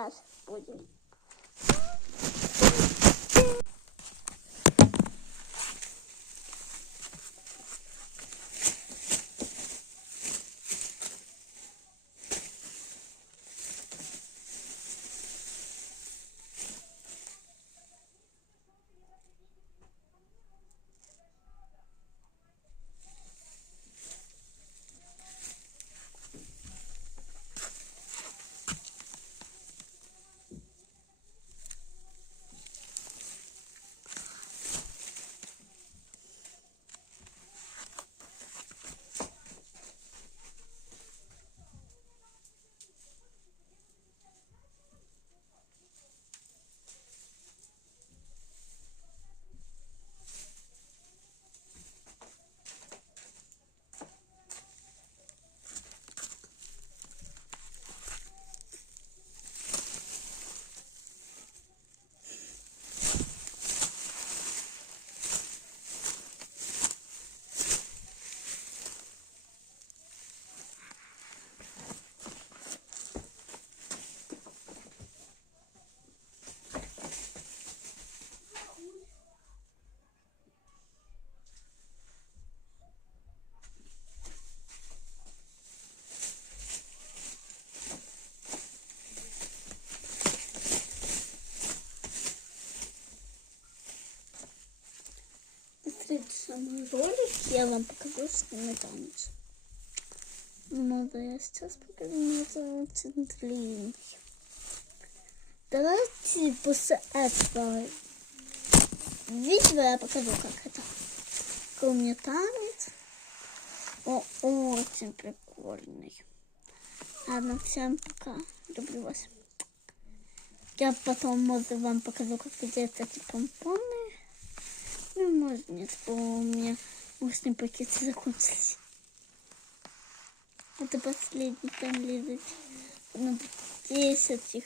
показ будет. В следующем ролике я вам покажу, что мы танец. Ну да, я сейчас покажу, меня зовут Центрин. Давайте после этого видео я покажу, как это. Какой у меня танец. Очень прикольный. Ладно, всем пока. Люблю вас. Я потом, может, вам покажу, как делать эти помпоны. Ну, может, нет, у меня мощные пакеты закончились. Это последний там лежит. Надо 10 их.